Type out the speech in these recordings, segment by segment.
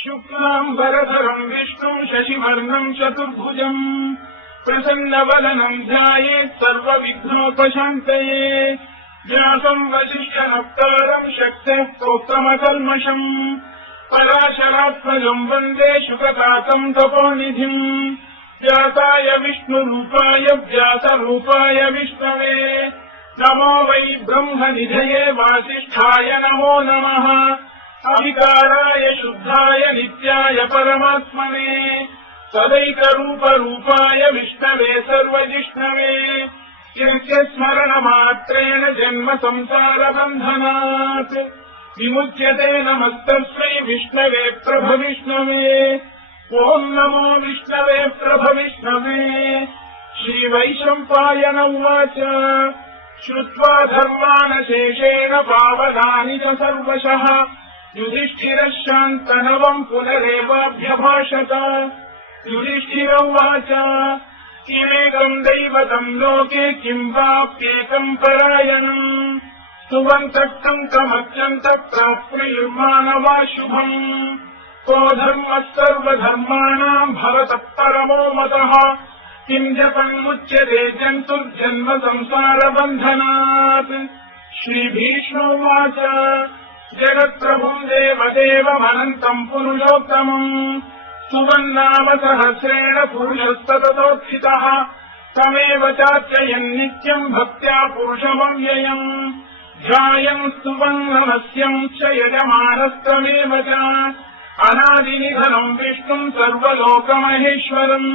शुक्लाम्बरधरम् विष्णुम् शशिवर्णम् चतुर्भुजम् प्रसन्नवदनम् ध्यायेत् सर्वविघ्नोपशान्तये व्यासम् वसिष्ठनप्तारम् शक्तेः प्रोक्तमकल्मषम् पराशरात्मजम् वन्दे शुकतातम् तपोनिधिम् व्यासाय विष्णुरूपाय व्यासरूपाय विष्णवे नमो वै ब्रह्मनिधये वासिष्ठाय नमो नमः अविकाराय शुद्धाय नित्याय परमात्मने सदैकरूपरूपाय विष्णवे सर्वजिष्णवे यस्य स्मरणमात्रेण जन्म संसारबन्धनात् विमुच्यते नमस्तस्मै विष्णवे प्रभविष्णवे ॐ नमो विष्णवे प्रभविष्णवे श्रीवैशम्पायन उवाच श्रुत्वा धर्मानशेषेण पावनानि च सर्वशः युधिष्ठिरः शान्तनवम् पुनरेवाभ्यभाषत युधिष्ठिर उवाच किमेकम् दैवतम् लोके किम् वाप्येकम् परायणम् स्तुवन्तः प्राप्नुर्मानवाशुभम् को धर्मः सर्वधर्माणाम् भवतः परमो मतः किम् जपन्मुच्यते जन्तुर्जन्म संसारबन्धनात् श्रीभीष्मोवाच जगत्प्रभुम् देवदेवमनन्तम् पुरुषोत्तमम् स्तुवन्नाम सहस्रेण पुरुषस्तततोत्थितः तमेव चार्चयन् नित्यम् भक्त्या पुरुषमव्ययम् ध्यायम् स्तुवन् नमस्यम् च यजमानस्तमेव च अनादिनिधनम् विष्णुम् सर्वलोकमहेश्वरम्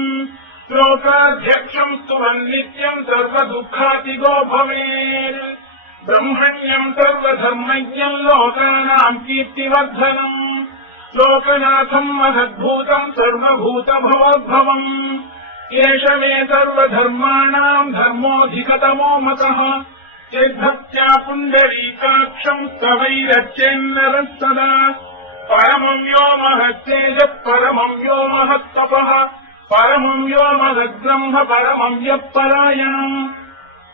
लोकाध्यक्षम् स्तुवन् नित्यम् सर्वदुःखातिगो भवेत् ब्रह्मण्यम् सर्वधर्मज्ञम् लोकानाम् कीर्तिवर्धनम् लोकनाथम् महद्भूतम् सर्वभूतभवोद्भवम् एष मे सर्वधर्माणाम् धर्मोऽधिकतमो मतः यद्भक्त्या पुण्डरीकाक्षम् स्तवैरर्चेन्नरः सदा परमम् यो महत्तेजः परमम् यो महत्तपः परमम् यो महद्ब्रह्म परमम् यः परायणम्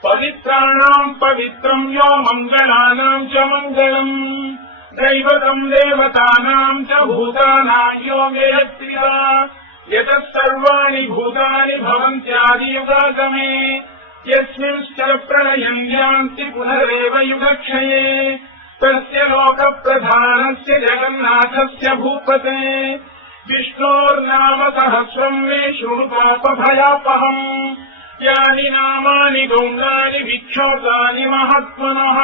पवित्राणाम् पवित्रम् यो मङ्गलानाम् च मङ्गलम् दैवतम् देवतानाम् च भूतानाम् यो वेत्त्रिया यतः सर्वाणि भूतानि भवन्त्यादियुगागमे यस्मिंश्च प्रलयम् यान्ति पुनरेव युगक्षये तस्य लोकप्रधानस्य जगन्नाथस्य भूपते विष्णोर्नाम सहस्रम् मे शृणुतापभयापहम् यानि नामानि गौणानि विख्यातानि महात्मनः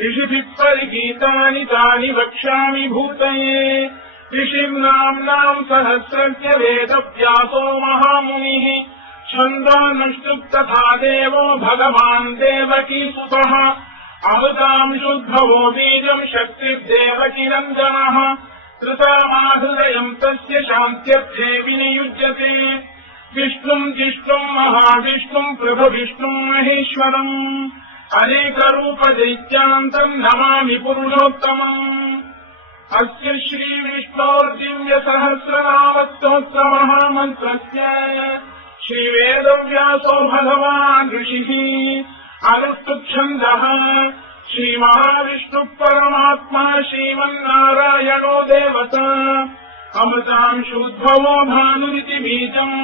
ऋषिभिः परिगीतानि तानि वक्ष्यामि भूतये ऋषिर्नाम्नाम् सहस्रस्य वेदव्यासो महामुनिः छन्दोऽनुष्टुप् तथा देवो भगवान् देवकीसुतः अमृताम् शुद्धवो बीजम् शक्तिर्देवकीनन्दनः कृतामाहृदयम् तस्य शान्त्यर्थे विनियुज्यते विष्णुम् जिष्णुम् महाविष्णुम् प्रभविष्णुम् महेश्वरम् अनेकरूपदैत्यान्तम् नमामि पुरुषोत्तमम् अस्य श्रीविष्णोर्दिव्यसहस्रनामस्तोत्रमहामन्त्रस्य श्रीवेदव्यासो भगवान् ऋषिः अनुष्टुप्छन्दः श्रीमहाविष्णुः परमात्मा श्रीमन्नारायणो देवता अमृताम् शुद्धवो भानुरिति बीजम्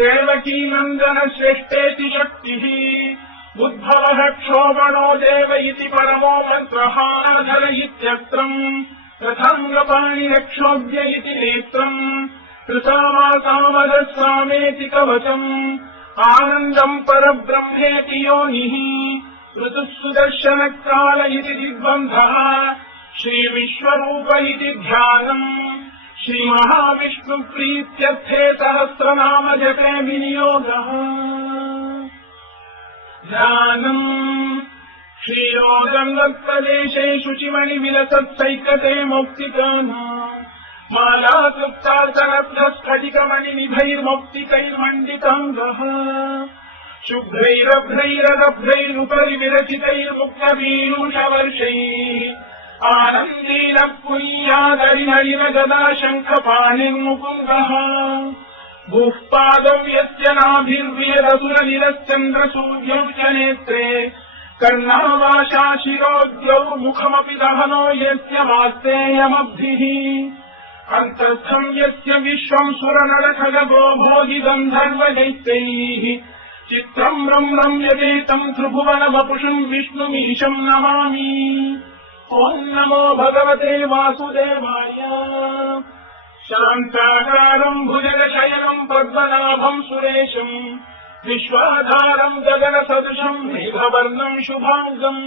देवकीनन्दनश्रेष्ठेति शक्तिः उद्भवः क्षोभणो देव इति परमो मन्त्रः धर इत्यत्रम् रथाङ्गपाणिरक्षोभ्य इति नेत्रम् कृतावासामदस्वामेति कवचम् आनन्दम् परब्रह्मेति योनिः ऋतुः सुदर्शनकाल इति दिग्बन्धः श्रीविश्वरूप इति ध्यानम् श्रीमहाविष्णुप्रीत्यर्थे सहस्रनाम जपे विनियोगः ध्यानम् श्रीयोगम् दत्तदेशे शुचिमणिविलसत्सैकते मौक्तिकानाम् मालासुप्तार्चनस्फटिकमणिनिभैर्मौक्तिकैर्मण्डिताङ्गः शुभ्रैरभ्रैरदभ्रैरुपरि विरचितैर्मुक्तवीरूषवर्षैः आनन्दीनः पुय्यादरिहरिण गदा शङ्खपाणिर्मुकुन्दः भूः पादौ यस्य नाभिर्वेदसुरनिरश्चन्द्रसूर्यौ च नेत्रे कर्णावाशा शिरोद्यौ मुखमपि दहनो यस्य वास्तेयमब्धिः अन्तस्थम् यस्य विश्वम् सुरनरखगो भोगिगन्धर्वदैत्यैः चित्रम् रम्रम् यदेतम् त्रिभुवनवपुषम् विष्णुमीशम् नमामि। ॐ नमो भगवते वासुदेवाय। शान्ताकारम् भुजगशयनम् पद्मनाभम् सुरेशम् विश्वाधारम् गगनसदृशम् मेघवर्णम् शुभाङ्गम्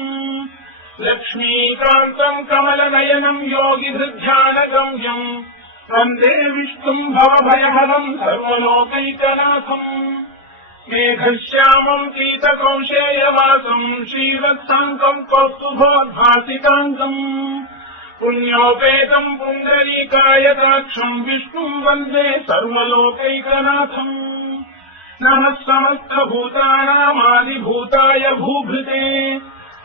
लक्ष्मीकान्तम् कमलनयनम् योगिधृध्यानगम्यम् वन्दे विष्णुम् भवभयहरम् सर्वलोकैकनाथम् मेघश्यामम् पीतकौशेयवासम् श्रीवत्साङ्कम् कौस्तुभोद्भासिकाङ्कम् पुण्योपेतम् पुण्डरीकायताक्षम् विष्णुम् वन्दे सर्वलोकैकनाथम् नमः समस्तभूतानामादिभूताय भूभृते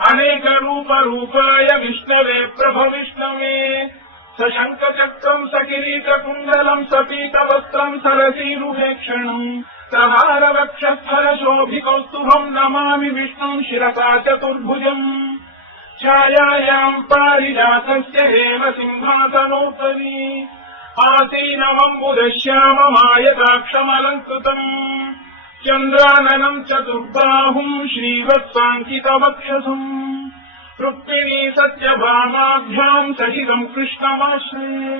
अनेकरूपरूपाय विष्णवे प्रभविष्णवे सशङ्खचक्रम् सकिरीटकुण्डलम् सपीतवस्त्रम् सरसीरुहेक्षणम् सहारवक्षस्थलशोभिकौस्तुभम् नमामि विष्णुम् शिरसा चतुर्भुजम् छायायाम् पारिजातस्य हेम सिंहासनोपरि आसीनमम्बुदश्याममायताक्षमलङ्कृतम् चन्द्राननम् चतुर्बाहुम् श्रीवत्साङ्कितवक्षसम् रुक्मिणी सत्यभामाभ्याम् सहितम् कृष्णमाश्रये।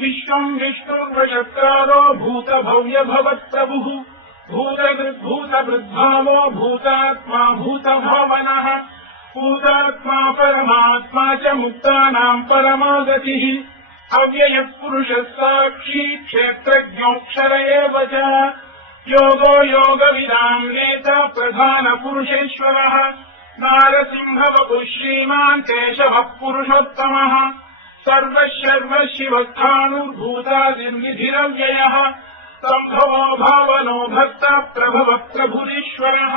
विश्वम् विष्णुर्वचत्कारो भूतभव्यभवत्प्रभुः भूतभृद्भावो भूतात्मा भूतभावनः भूतात्मा परमात्मा च मुक्तानाम् परमागतिः अव्ययः पुरुषः साक्षी क्षेत्रज्ञोऽक्षर एव च योगो योगविदाम् नेता प्रधानपुरुषेश्वरः नारसिंहवपुः श्रीमान् केशवः पुरुषोत्तमः सर्वशर्व शिवस्थाणुर्भूतादिर्विधिरव्ययः सम्भवो भावनो भक्तः प्रभवः प्रभुरीश्वरः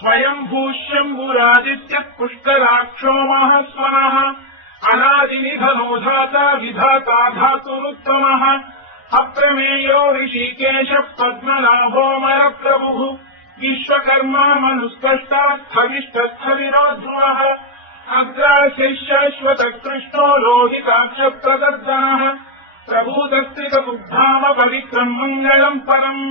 स्वयम्भूष्यम्बुरादित्यः पुष्कराक्षो महास्वनः अनादिनिधनो धाता विधाता धातुरुत्तमः अप्रमेयो ऋषिकेशः पद्मनाभोऽमरप्रभुः विश्वकर्मा मनुस्पष्टास्थविष्टस्थविरो ध्रुवः अग्राशिशाश्वतकृष्णो लोहिताक्षप्रदर्शनः प्रभूतस्त्रितमुद्धाम पवित्रम् मङ्गलम् परम्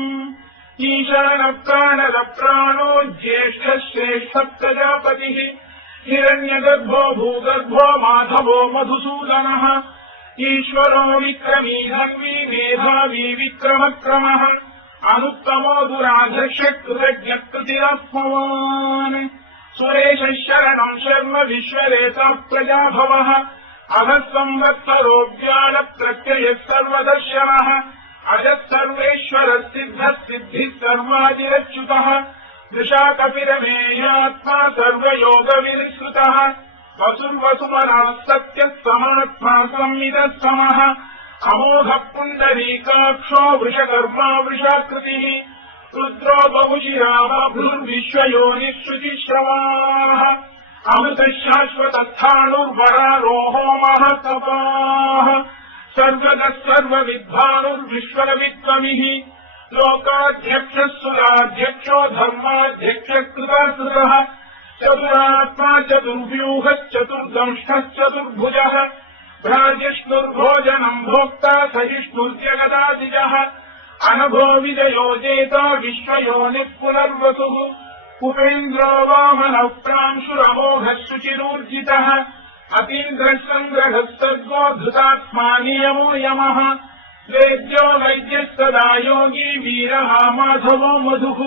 ईशानप्राणदप्राणो ज्येष्ठः श्रेष्ठः प्रजापतिः हिरण्यगर्भो भूगर्भो माधवो मधुसूदनः ईश्वरो विक्रमी धर्मी मेधावी विक्रमक्रमः अनुत्तमो दुराधर्षकृतज्ञकृतिरप्मवान् सुरेशः शरणम् शर्म विश्वरेतः प्रजाभवः अधः संवत्सरोऽज्ञानप्रत्ययः सर्वदर्शनः अजः सर्वेश्वरः सिद्धः सिद्धिः सर्वादिरच्युतः दृशा कपिरमेयात्मा सर्वयोगविनिःसृतः वसुर्वसुमनः सत्यः समात्मा संविदः समः अमोघः पुण्डरीकाक्षो वृषकर्मा वृषाकृतिः रुद्रो बहुशिरा बभ्रुर्विश्वयोनिः शुचिश्रवाः अमृतः शाश्वतस्थाणुर्वरारोहो महतपाः सर्वगः सर्वविद्वानुर्विश्वरवित्तमिः लोकाध्यक्षः सुराध्यक्षो धर्माध्यक्षः कृताकृतः चतुरात्मा चतुर्व्यूहश्चतुर्दंष्टः चतुर्भुजः भ्राजिष्णुर्भोजनम् भोक्ता सहिष्णुर्जगदादिजः अनभो विजयो जेता विश्वयोनिः पुनर्वसुः उपेन्द्रो वामनः प्रांशुरमोघः शुचिरूर्जितः अतीन्द्रः सङ्ग्रहः सर्गो धृतात्मा नियमो यमः वेद्यो वैद्यः सदा योगी वीरः माधवो मधुः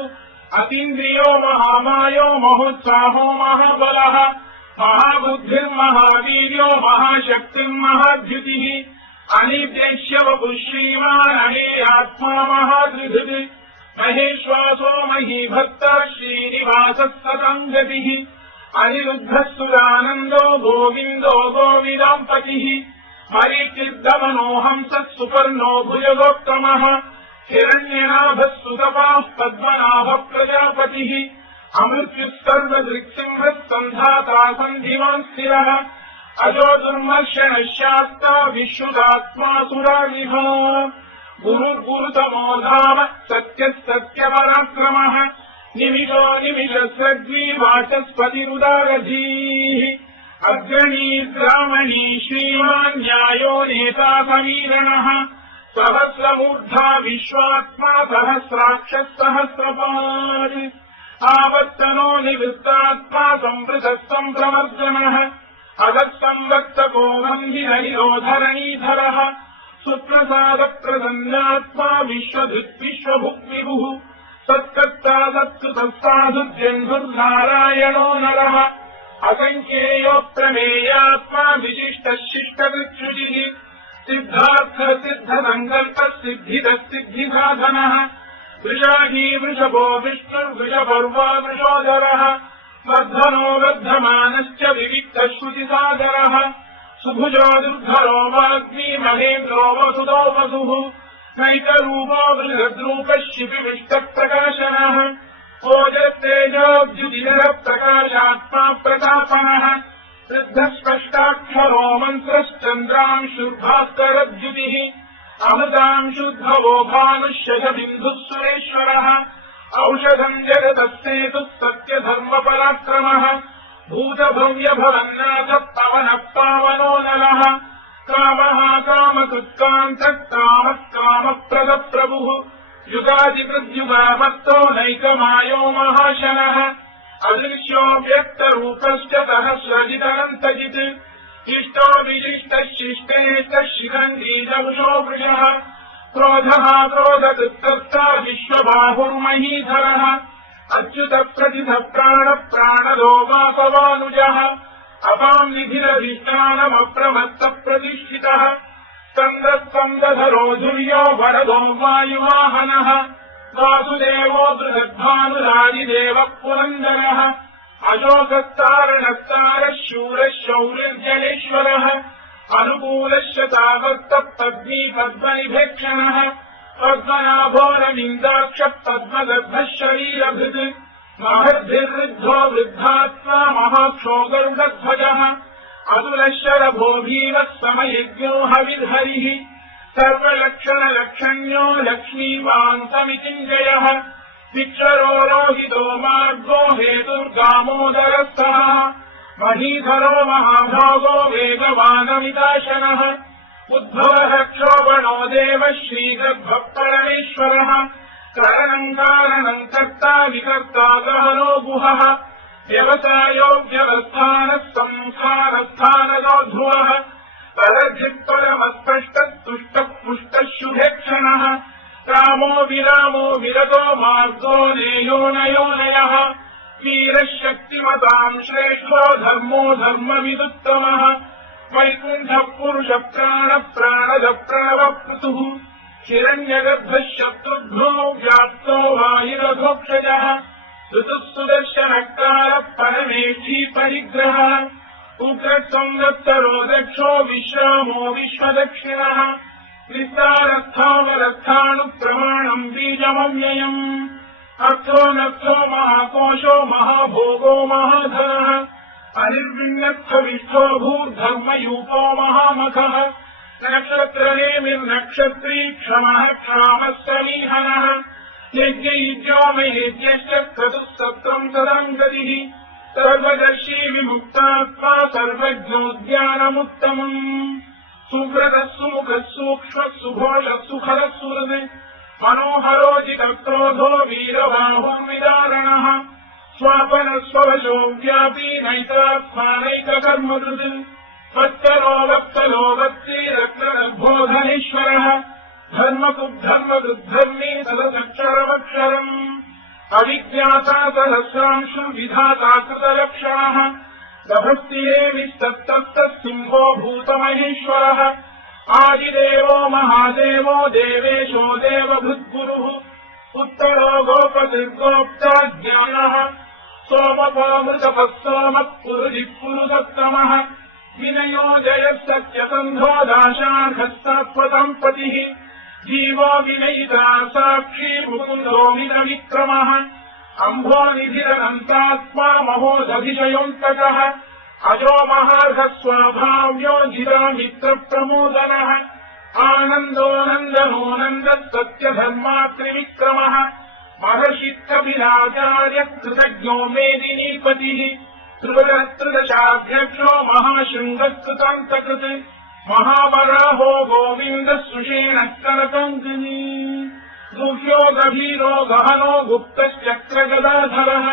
अतीन्द्रियो महामायो महोत्साहो महाबलः महाबुद्धिर्महावीर्यो महाशक्तिर्महाद्युतिः अनिर्देश्यवपुः श्रीमान् अनेयात्मा महाधृधृ महेश्वासो महीभक्तः श्रीनिवासः सतङ्गतिः अनिरुद्धः सुरानन्दो गोविन्दो गोविदाम्पतिः मरीचिर्दमनो हंसः सुपर्णो भुजगोत्तमः हिरण्यनाभः सुतपाः पद्मनाभः प्रजापतिः अमृत्युः सर्वदृक्सिंहः सन्धाता सन्धिमान् स्थिरः अजो दुर्मर्षणशास्ता विश्रुतात्मा सुराविह गुरुर्गुरुतमो धाम सत्यपराक्रमः निमिषो निमिषस्रग्वी वाचस्पतिरुदारधीः अग्रणी ग्रामणी श्रीमान् न्यायो नेता समीरणः सहस्रमूर्धा विश्वात्मा सहस्राक्षः सहस्रपात् आवर्तनो निवृत्तात्मा संवृतः सम्प्रवर्जनः अगत्संवत्सको वन्दिननिरोधरणीधरः सुप्रसादप्रसन्नात्मा विश्वधृत् विश्वभुक्विभुः सत्कर्ता सत्कृतः साधुर्जन्धुर्नारायणो नरः असङ्ख्येयो प्रमेयात्मा विशिष्टः शिष्टकृच्छुचिः सिद्धार्थः सिद्धसङ्कल्पः सिद्धिदः सिद्धिसाधनः वृषाही वृषभो विष्णुर्वृषपर्वा वृषोधरः वर्धनो वर्धमानश्च विविक्तः श्रुतिसागरः सुभुजो दुर्धरो वाग्मी महेन्द्रो वसुदो वसुः नैकरूपो बृहद्रूपः शिपिविष्टप्रकाशनः ओजस्तेजोऽभ्युदिनः प्रकाशात्मा प्रतापनः सिद्धस्पष्टाक्षरो मन्त्रश्चन्द्रांशुर्भास्करद्युतिः अमृतांशुद्भवो भानुष्यशबिन्दुः सुरेश्वरः औषधम् जगतः सेतुः सत्यधर्मपराक्रमः भूतभव्यभवन्नाथः पवनः पावनो नलः कामः कामकृत्कान्तः कामः कामप्रदप्रभुः युगादिकृद्युगामत्तो नैकमायो महाशनः अदृश्यो व्यक्तरूपश्च सहस्रजिदनन्तजित् इष्टो विशिष्टः शिष्टेष्टः शिखण्डीजवुषो वृषः क्रोधः क्रोधकृत्कर्ता विश्वबाहुर्महीधरः अच्युतः प्रतिथः प्राणः वासवानुजः अपाम् निधिरधिष्ठानमप्रमत्तः प्रतिष्ठितः स्कन्दधरो धुर्यो वरदो वायुवाहनः वासुदेवो बृहद्भानुरादिदेवः पुरन्दरः अशोकस्तारणस्तारः शूरः शौर्यजनेश्वरः अनुकूलः शतावर्तः पद्मी पद्मनिभेक्षणः पद्मनाभोरविन्दाक्षः पद्मगर्भः शरीरभृत् महद्भिर्वृद्धो वृद्धात्मा महाक्षो गरुडध्वजः अतुलः शरभो भीमः समयज्ञो हविर्हरिः सर्वलक्षणलक्षण्यो लक्ष्मीवान् समितिञ्जयः विक्षरो रोहितो मार्गो हेतुर्गामोदरः सः महीधरो महाभागो वेगवानमिताशनः उद्भवः क्षोभणो देवः श्रीगर्भः परमेश्वरः करणम् कारणम् कर्ता विकर्ता गहनो गुहः व्यवसायो व्यवस्थानः संसारस्थानयो ध्रुवः परधिक्परमस्पष्टः तुष्टः पुष्टः शुभेक्षणः रामो विरामो विरतो मार्गो नेयो नयोनयः वीरः शक्तिमताम् श्रेष्ठो धर्मो धर्मविदुत्तमः वैकुण्ठः पुरुषः प्राणः प्राणदः प्रणवः पृथुः हिरण्यगर्भः शत्रुघ्नो व्याप्तो वायुरघोक्षजः ऋतुः सुदर्शनकारः परमेष्ठी परिग्रहः उग्रसंवत्सरो दक्षो विश्रामो विश्वदक्षिणः विस्तारस्थावरस्थाणुप्रमाणम् बीजमव्ययम् अर्थो नर्थो महाकोशो महाभोगो महाधनः अनिर्विण्यस्थविष्ठो भूर्धर्मयूपो महामखः नक्षत्रनेमिर्नक्षत्री क्षमः क्षामः समीहनः यज्ञयुज्यो महेज्यश्च क्रतुः सत्रम् सदम् गतिः सर्वदर्शी विमुक्तात्मा सर्वज्ञोद्यानमुत्तमम् सुव्रतः सुमुखः सूक्ष्मः सुघोषः सुखरः सुहृद् मनोहरोजितक्रोधो वीरबाहुर्विदारणः स्वापनः स्ववशो व्यापी नैतात्मानैककर्मकृत् वत्सलो वत्सलो वत्सीरत्नगर्भोधनेश्वरः धर्मकुद्धर्मकृद्धर्मी सदसक्षरमक्षरम् अविज्ञाता सहस्रांशु विधाता कृतलक्षणः गभस्तिरेविस्तत्तः सिंहो भूतमहेश्वरः आदिदेवो महादेवो देवेशो देवभृद्गुरुः उत्तरो गोपतिर्गोप्ता ज्ञानः सोमपामृतपः सोमः पुरुजिः पुरुषोत्तमः विनयो जयः सत्यसन्धो दाशार्हस्तात्वतम् पतिः जीवो विनयिता साक्षी मुकुन्दो विनविक्रमः अम्भो निधिरनन्तात्मा महोदधिशयोऽन्तकः अजो महार्घस्वाभाव्यो जिरामित्रप्रमोदनः आनन्दो नन्दनो नन्दः सत्यधर्मा त्रिविक्रमः महर्षिकपिलाचार्य कृतज्ञो मेदिनीपतिः त्रिदशाध्यक्षो महाशृङ्गकृतान्तकृत् महावराहो गोविन्दः सुषेणः कनकङ्कनी गुह्यो गभीरो गहनो गुप्तश्चक्रगदाधरः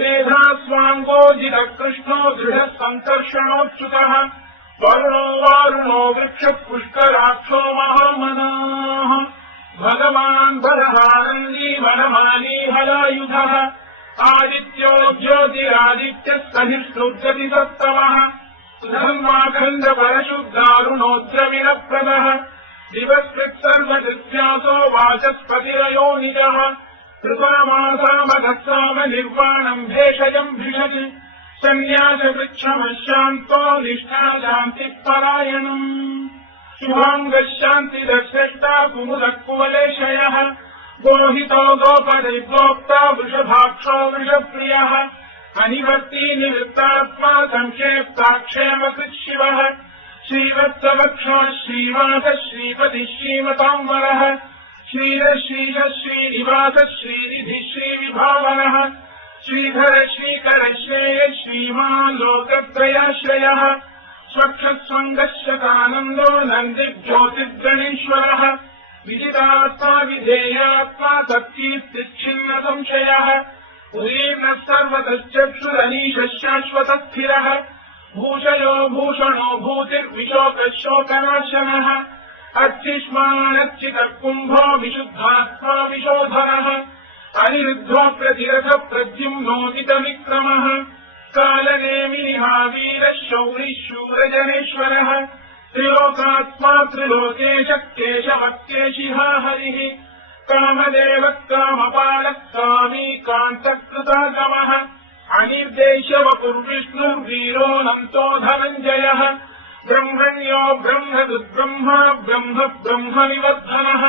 मेधास्वाङ्गोजितः कृष्णो दृढः सङ्कर्षणोच्युतः वरुणो वारुणो वृक्षः पुष्कराक्षो महामनाः भगवान् बलहानन्दी वनमाली हलायुधः आदित्यो ज्योतिरादित्यः सहिष्णुर्गतिसत्तमः सुधर्माखण्डपरशुद्धारुणोद्रविणप्रदः दिवस्कृत्सर्वकृत्यासो वाचस्पतिरयो निजः कृपामासामधत्साम निर्वाणम् भेषजम् भिषज सन्न्यासवृक्षमशान्तो निष्ठा शान्तिपरायणम् शुभाङ्गः शान्तिदश्रेष्टा कुमुदः कुवलेशयः गोहितो गोपदैर्गोप्ता वृषभाक्षो वृषप्रियः अनिवर्ती निवृत्तात्मा संक्षेप्ताक्षेमकृत् शिवः श्रीवत्सवक्षो श्रीवासः श्रीपतिः श्रीमताम्बरः श्रीरश्रीशः श्रीनिवासः श्रीनिधिः श्रीविभावनः श्रीधर श्रीकर श्रेयः श्रीमान् लोकत्रयाश्रयः स्वक्षस्वङ्गशतानन्दो नन्दिज्योतिर्गणेश्वरः विजितात्मा विधेयात्मा तत्कीर्तिच्छिन्न संशयः उदीर्णः सर्वतश्चक्षुरनीशः शाश्वतस्थिरः भूषयो भूषणो भूतिर्विशोकः शोकनाशनः अर्चिष्मानर्चितः कुम्भो विशुद्धात्मा विशोधनः अनिरुद्धो प्रतिरथः प्रद्युम्नोदितविक्रमः कालनेमिनिहावीरः शौरिः शूरजनेश्वरः त्रिलोकात्मा त्रिलोकेशः केशवः केशिहा हरिः कामदेवः कामपालः कामी कान्तकृतागमः अनिर्देशवपुर्विष्णुर्वीरोऽनन्तो धनञ्जयः ब्रह्मण्यो ब्रह्मदुर्ब्रह्मा ब्रह्म ब्रह्मनिवर्धनः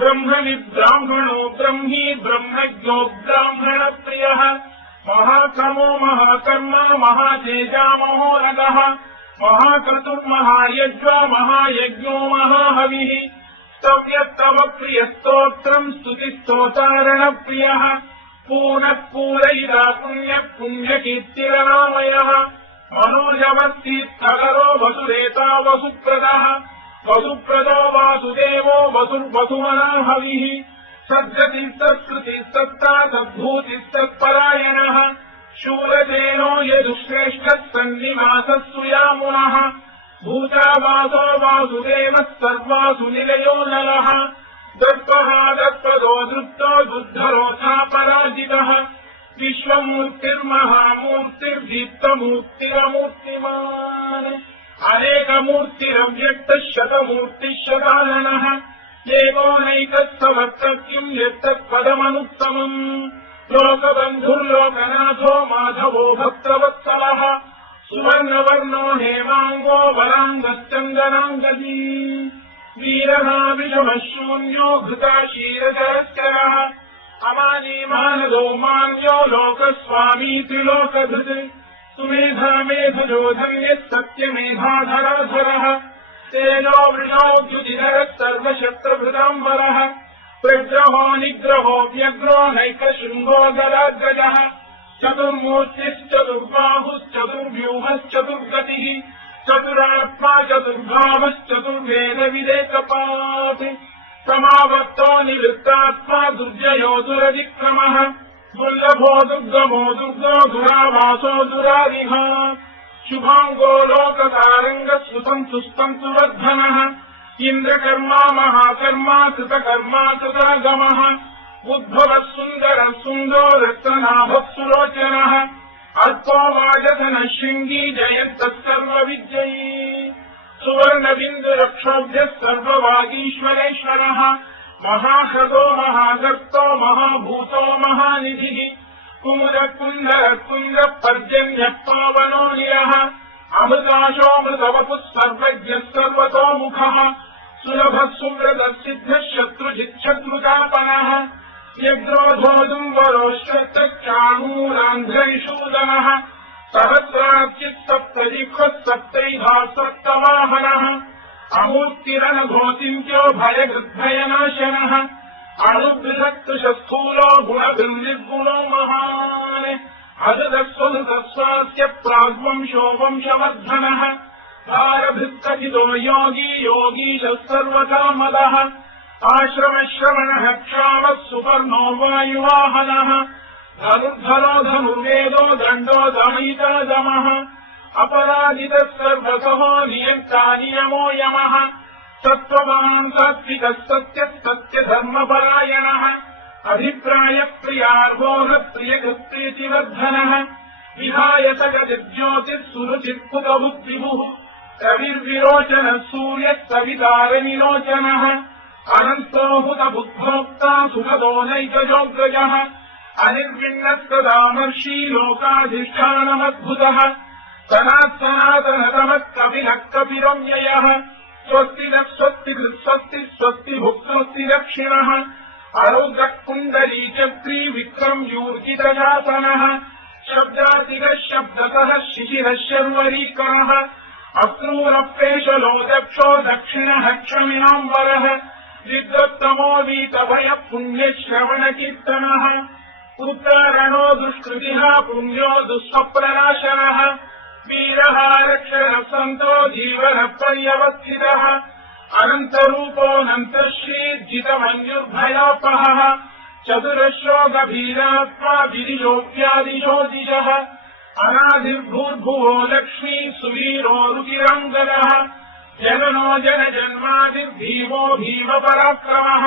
ब्रह्मनिब्राह्मणो ब्रह्मी ब्रह्मज्ञो ब्राह्मणप्रियः महाक्रमो महाकर्मा महातेजामहोरगः महाक्रतुर्महायज्वा महायज्ञो महाहविः स्तव्यस्तव प्रियस्तोत्रम् स्तुतिस्तोतारणप्रियः पूर्णः पूरयिता पुण्यः पुण्यकीर्तिरनामयः मनोजवस्तीर्थकरो वसुरेता वसुप्रदः वसुप्रदो वासुदेवो वसुर्वसुमनाहविः सद्गतिस्तत्कृतिस्तत्ता सद्भूतिस्तत्परायणः शूरसेनो यदुश्रेष्ठः सन्निवासः सुयामुनः भूतावासो वासुदेवः सर्वासु निलयो नलः दत्तः दत्पदो दृप्तो दुद्धरोधा पराजितः विश्वमूर्तिर्महामूर्तिर्दीप्तमूर्तिरमूर्तिमान् अनेकमूर्तिरव्यक्तः शतमूर्तिः शताननः एकोनैकः समर्थक्यम् यत्तत्पदमनुत्तमम् लोकबन्धुर्लोकनाथो माधवो भक्तवत्सलः सुवर्णवर्णो हेमाङ्गो वराङ्गश्चन्दनाङ्गदी वीरः विषमः शून्यो घृताशीरचरश्चरः अमानी मानदो मान्यो लोकस्वामी त्रिलोकधृत् सुमेधा मेधजो धन्यः सत्यमेधाधराधरः तेजो वृषोद्युतिधरः सर्वशस्त्रभृताम्बरः प्रग्रहो निग्रहो व्यग्रो नैकशृङ्गो गदाग्रजः चतुर्मूर्तिश्चतुर्बाहुश्चतुर्व्यूहश्चतुर्गतिः चतुरात्मा चतुर्भावश्चतुर्वेदविदेकपात् समावर्तो निवृत्तात्मा दुर्जयो दुरतिक्रमः दुर्लभो दुर्गमो दुर्गो दुरावासो दुरारिः शुभाङ्गो लोकतारङ्गः सुसन्तुवर्धनः इन्द्रकर्मा महाकर्मा कृतकर्मा कृतागमः उद्भवः सुन्दरः सुन्दो रत्ननाभः सुलोचनः अल्पो वाजधनः शृङ्गी जयन्तः सर्वविद्ययी सुवर्णबिन्दुरक्षोभ्यः सर्ववागीश्वरेश्वरः महाह्रदो महागर्तो महाभूतो महानिधिः कुमुदकुन्दरकुन्दः पर्जन्यः पावनो निरः अमृताशोऽमृतवपुः सर्वज्ञः सर्वतोमुखः सुलभः सुव्रतः सिद्धः शत्रुजिच्छत्रुतापनः व्यग्रोधोदुम्बरोश्वत्तः चाणूरान्ध्रैषूदनः सहस्रार्चित् सप्तजिह्वः सप्तैधा सप्तवाहनः अमूर्तिरनघोचिन्त्यो भयगृद्भयनाशनः अणुबृहत्कृशस्थूलो गुणभिर्निर्गुणो महान् अजदस्वनुतस्वास्य प्राग्वंशो वंशवर्धनः भारभृत्कथितो योगी योगीशः सर्वकामदः आश्रमश्रवणः क्षामः सुपर्णो वायुवाहनः धनुर्धरो धनुर्वेदो दण्डो दमयितदमः अपराजितः सर्वसहो नियन्ता नियमो यमः सत्त्ववान् सात्विकः सत्यः सत्यधर्मपरायणः अभिप्रायप्रियार्होः प्रियकृत्येतिवर्धनः विहाय सकदिज्योतिः सुरुचित्कुतभुक्तिभुः कविर्विरोचनः सूर्यः सवितारनिलोचनः अनन्तो हुतबुद्भोक्ता सुखदो नैकजोग्रजः अनिर्विण्णस्तदामर्षी लोकाधिष्ठानमद्भुतः सनातनतमः कपिलः कपिरव्ययः स्वस्ति नः स्वस्ति कृत्स्वस्ति स्वस्ति भुक्स्वस्ति दक्षिणः अरौद्रः कुण्डली चक्री विक्रम्यूर्जितशासनः शब्दातिगः शब्दतः शिशिरः शर्वरीकरः अक्रूरप्रेशलो दक्षो दक्षिणः क्षमिनाम्बरः विद्वत्तमो वीतभयः पुण्यश्रवणकीर्तनः उत्तरणो दुष्कृतिः पुण्यो दुःस्वप्रनाशनः वीरः रक्षणः सन्तो जीवनः पर्यवस्थितः अनन्तरूपोऽनन्तश्रीर्जितमन्युर्भयोपहः चतुरश्रो गभीरात्मा विधियोऽप्यादिशो दिशः अनादिर्भूर्भुवो लक्ष्मी सुवीरो रुचिरङ्गदः जननो जनजन्मादिर्भीमो भीमपराक्रमः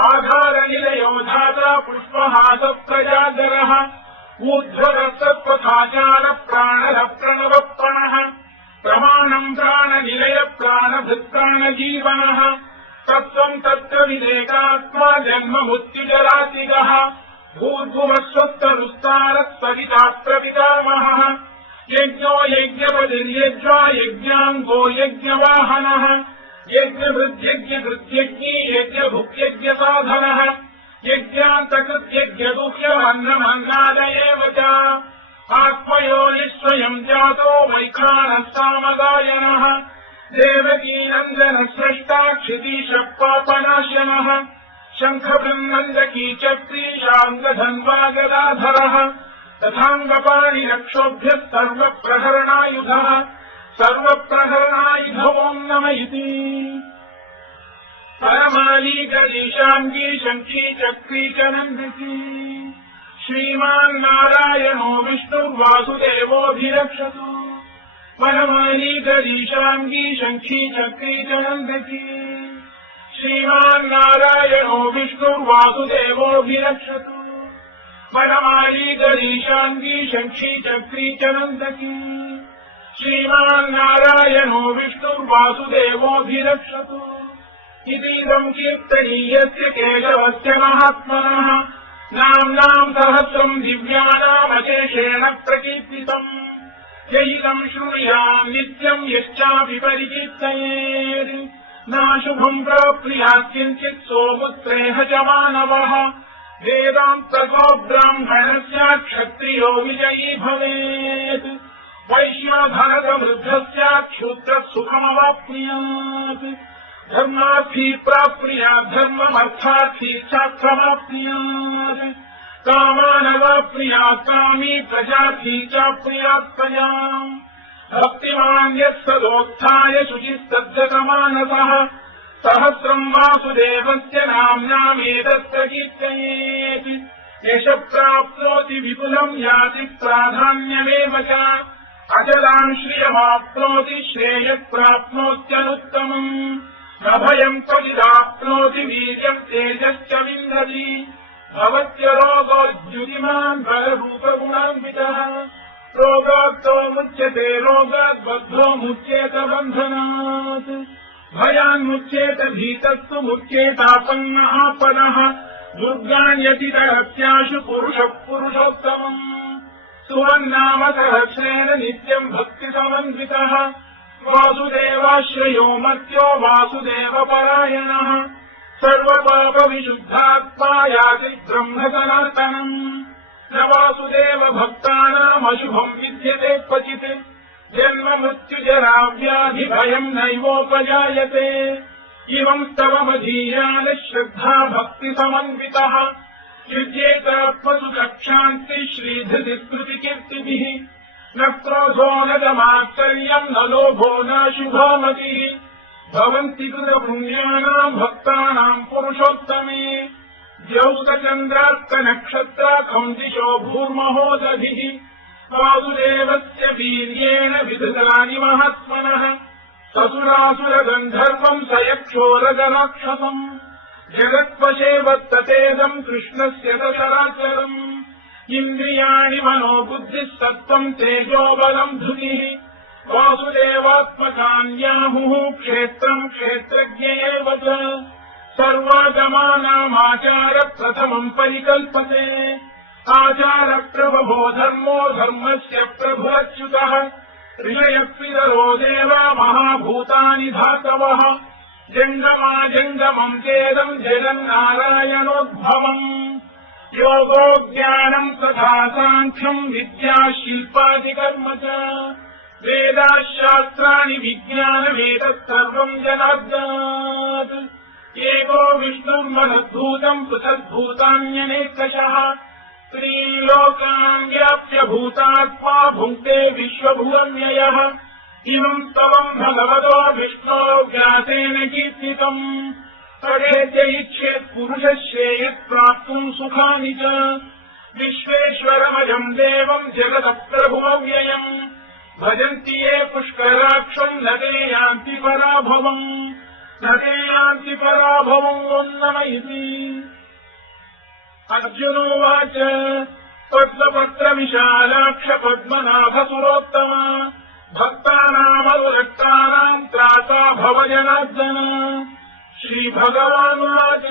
आधारनिलयो धाता पुष्पहासः प्रजागरः ऊर्ध्वरः सत्पथाचारः प्राणः प्रणवप्रणः प्रमाणम् प्राणनिलय प्राणभृत्प्राणजीवनः तत्त्वम् तत्त्वविदेकात्मा जन्ममृत्युजरातिगः भूर्भुवः स्वस्तरुस्तारः सविता प्रपितामहः यज्ञो यज्ञपतिर्यज्वा यज्ञाङ्गो यज्ञवाहनः यज्ञभृद्यज्ञभृद्यज्ञी यज्ञभुक्यज्ञसाधनः यज्ञान्तकृत्यज्ञदुह्यमन्नमन्नाद एव च आत्मयोनिः जातो वैखानः सामगायनः देवकीनन्दनः स्रष्टा क्षितीशः पापनाशनः शङ्खबृन्नन्दकी चक्री शार्ङ्गधन्वागदाधरः तथाङ्गपाणिरक्षोभ्यः सर्वप्रहरणायुधः सर्वप्रहरणायुधवोम् नम इति परमालीकरीशाङ्गी शङ्खी चक्री च नन्दकी श्रीमान्नारायणो विष्णुर्वासुदेवोऽभिरक्षतु परमालीकरीशाङ्गी शङ्खी चक्री च नन्दकी श्रीमान्नारायणो विष्णुर्वासुदेवोऽभिरक्षतु परमालीकरीशाङ्गी शङ्खी चक्री च नन्दकी श्रीमान्नारायणो विष्णुर्वासुदेवोऽभिरक्षतु इतीदम् कीर्तनीयस्य केशवस्य महात्मनः नाम्नाम् सहस्रम् दिव्यानामशेषेण प्रकीर्तितम् यैदम् शृणुयाम् नित्यम् यश्चापि परिकीर्तयेत् नाशुभम् प्राप्नुयात् किञ्चित् सोमुत्रेह च मानवः वेदान्तको ब्राह्मणस्य क्षत्रियो विजयी भवेत् वैश्योधनसमृद्धस्य क्षूत्रः सुखमवाप्नुयात् धर्मार्थी प्राप्नुयात् धर्ममर्थार्थी चार्थमाप्नुयात् कामानवाप्नुयात् कामी प्रजार्थी चाप्नुयात् प्रजाम् भक्तिमान् यः सदोत्थाय शुचिस्तद्धतमानसः सहस्रम् वासुदेवस्य नाम्नामेतत् कीर्तयेत् यश प्राप्नोति विपुलम् याति प्राधान्यमेव च अचलाम् श्रियमाप्नोति श्रेयः प्राप्नोत्यनुत्तमम् न भयम् त्वजिदाप्नोति वीर्यम् तेजश्च विन्दति भवत्य रोगोद्युतिमान् बलरूपगुणान्वितः रोगात्तो मुच्यते रोगाद्बद्धो मुच्येत बन्धनात् भयान्मुच्येत भीतस्तु मुच्येतापन्नः दुर्गाण्यतितरत्याशु पुरुषः पुरुषोत्तमम् सुवन्नाम सहस्रेण नित्यम् भक्तिसमन्वितः वासुदेवाश्रयो मर्त्यो वासुदेवपरायणः सर्वपापविशुद्धात्मा याति ब्रह्म सनातनम् न वासुदेव भक्तानामशुभम् विद्यते क्वचित् जन्म मृत्युजरा व्याधि भयम् नैवोपजायते इमम् स्तवमधीयान श्रद्धा भक्ति समन्वितः युज्येतात्मसुखक्षान्ति श्रीधृति स्तुतिकीर्तिभिः न क्रोधो न दमात्सर्यम् न लोभो न शुभोमतिः भवन्ति कृतपुण्यानाम् भक्तानाम् पुरुषोत्तमे द्यौस्तचन्द्रार्कनक्षत्राखम् दिशो भूर्महो दधिः वासुदेवस्य वीर्येण विधृतानि महात्मनः ससुरासुरगन्धर्वम् स यक्षोरगराक्षसम् जगत्वशे वर्ततेदम् कृष्णस्य सचराचरम् इन्द्रियाणि मनो बुद्धिः सत्त्वम् तेजो बलम् धृतिः वासुदेवात्मकान्याहुः क्षेत्रम् क्षेत्रज्ञ एव च सर्वागमानामाचार प्रथमम् परिकल्पते आचारप्रभवो धर्मो धर्मस्य प्रभुरच्युतः ऋषयः देवा महाभूतानि धातवः जङ्गमाजङ्गमम् चेदम् जगन्नारायणोद्भवम् योगो ज्ञानम् तथा साङ्ख्यम् विद्या शिल्पादिकर्म च वेदाः शास्त्राणि विज्ञानमेतत् सर्वम् जनार्दनात् एको विष्णुर्मनद्भूतम् पृथग्भूतान्यनेकशः त्रीलोकान् व्याप्य भूतात्मा भुङ्क्ते विश्वभुवन्ययः इमम् स्तवम् भगवतो विष्णो व्यासेन कीर्तितम् पठेद्य इच्छेत् पुरुषः श्रेयः प्राप्तुम् सुखानि च विश्वेश्वरमयम् देवम् जगदप्रभुमव्ययम् भजन्ति ये पुष्कराक्षम् न ते यान्ति पराभवम् न ते यान्ति पराभवम् उन्नमयति अर्जुनोवाच पद्मपत्रविशालाक्ष पद्मनाभसुरोत्तम भक्तानामनुरक्तानाम् त्राता भव जनार्दन श्रीभगवानुवाच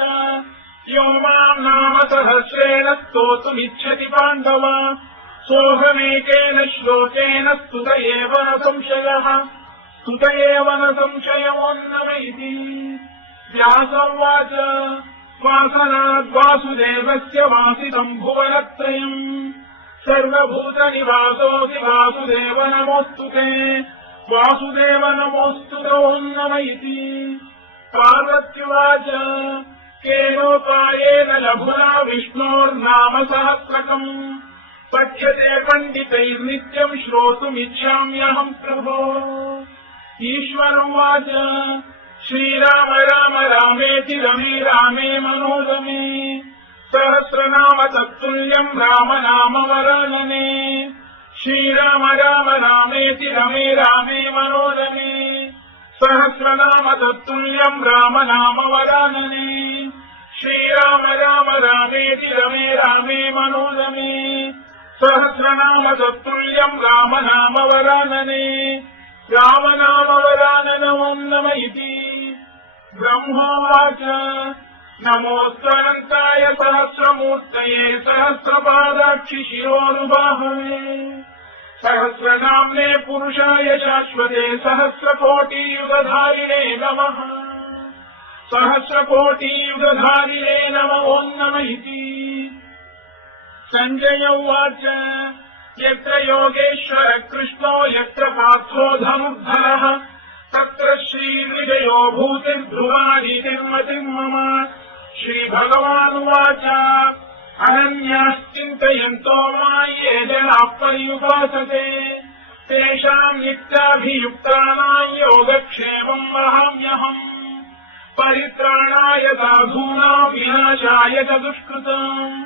यो माम् नाम सहस्रेण स्तोतुमिच्छति पाण्डव सोऽहमेकेन श्लोकेन स्तुत एव न संशयः स्तुत एव न संशयमोन्नमयति व्यासोवाच वासनाद्वासुदेवस्य वासितम् भुवनत्रयम् सर्वभूतनिवासोऽसि वासुदेव नमोऽस्तु ते वासुदेव नमोऽस्तु तोन्नमयति पार्वत्युवाच केनोपायेन लघुना विष्णोर्नाम सहस्रकम् पठ्यते पण्डितैर्नित्यम् श्रोतुमिच्छाम्यहम् प्रभो ईश्वरोवाच श्रीराम राम रामेति रमे रामे मनोरमे सहस्रनाम तत्तुल्यम् राम नाम वरानने श्रीराम राम रामेति रमे रामे मनोरमे सहस्रनाम तत्तुल्यम् राम नाम वरानने श्रीराम राम रामेति रमे रामे मनोरमे सहस्रनाम तत्तुल्यम् राम नाम वरानने राम नाम वराननमम् नमयति ब्रह्मोवाच नमोऽस्त्वनन्ताय सहस्रमूर्तये सहस्रपादाक्षि शिरोनुबाहवे सहस्रनाम्ने पुरुषाय शाश्वते सहस्रकोटियुगधारिणे नमः सहस्रकोटियुगधारिणे नमोन्नमयति सञ्जय उवाच यत्र योगेश्वर कृष्णो यत्र पार्थो धनुर्धरः तत्र श्रीविजयो भूतिर्ध्रुवादितिर्मतिम् मम श्रीभगवानुवाच अनन्याश्चिन्तयन्तो मां ये जनाः पर्युपासते तेषाम् नित्याभियुक्तानाम् योगक्षेमम् वहाम्यहम् परित्राणाय साधूनाम् विनाशाय च दुष्कृताम्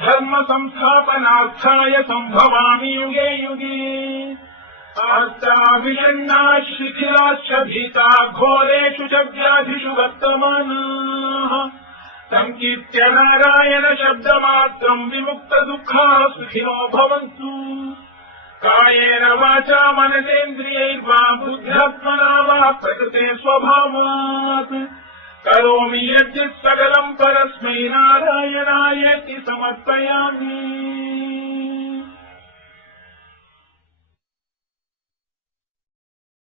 धर्म संस्थापनार्थाय सम्भवामि युगे युगे आर्ताभिषण्णाः शिथिलाश्च भीता घोरेषु च व्याधिषु वर्तमानाः संकीर्त्य नारायण शब्दमात्रम् विमुक्तदुःखाः सुखिनो भवन्तु कायेन वाचा मनसेन्द्रियैर्वा बुद्ध्यात्मना वा प्रकृते स्वभावात् करोमि यद्यत् सकलम् परस्मै नारायणायेति समर्पयामि।